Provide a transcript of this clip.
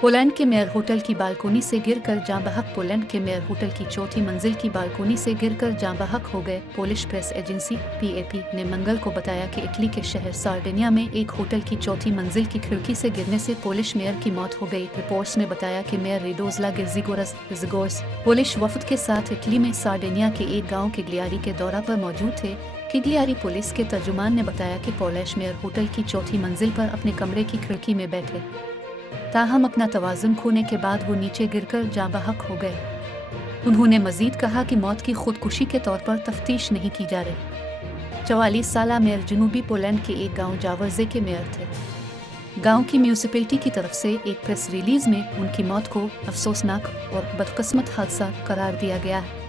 Poland के mayor hotel की balcony से गिरकर जाँ बहक। पोलैंड के मेयर होटल की चौथी मंजिल की बालकोनी से गिरकर जाँ बहक हो गए। पोलिश प्रेस एजेंसी पीएपी ने मंगल को बताया कि इटली के शहर सार्डिनिया में एक होटल की चौथी मंजिल की खिड़की से गिरने से पोलिश मेयर की मौत हो गई। रिपोर्ट्स में बताया कि मेयर रिडोजला गिर्जिगोर्स पोलिश वफद के साथ इटली में सार्डिनिया के एक गाँव किग्लियारी के दौरा पर मौजूद थे। किग्लियारी पुलिस के तर्जुमान ने बताया कि पोलिश मेयर होटल की चौथी मंजिल पर अपने कमरे की खिड़की में बैठे, ताहम अपना तवाज़ुन खोने के बाद वो नीचे गिरकर जाँ बहक हो गए। उन्होंने मजीद कहा कि मौत की खुदकुशी के तौर पर तफ्तीश नहीं की जा रही। 44 साला मेयर जनूबी पोलैंड के एक गांव जावर्जे के मेयर थे। गांव की म्यूनिसिपैलिटी की तरफ से एक प्रेस रिलीज में उनकी मौत को अफसोसनाक और बदकिस्मत हादसा करार दिया गया है।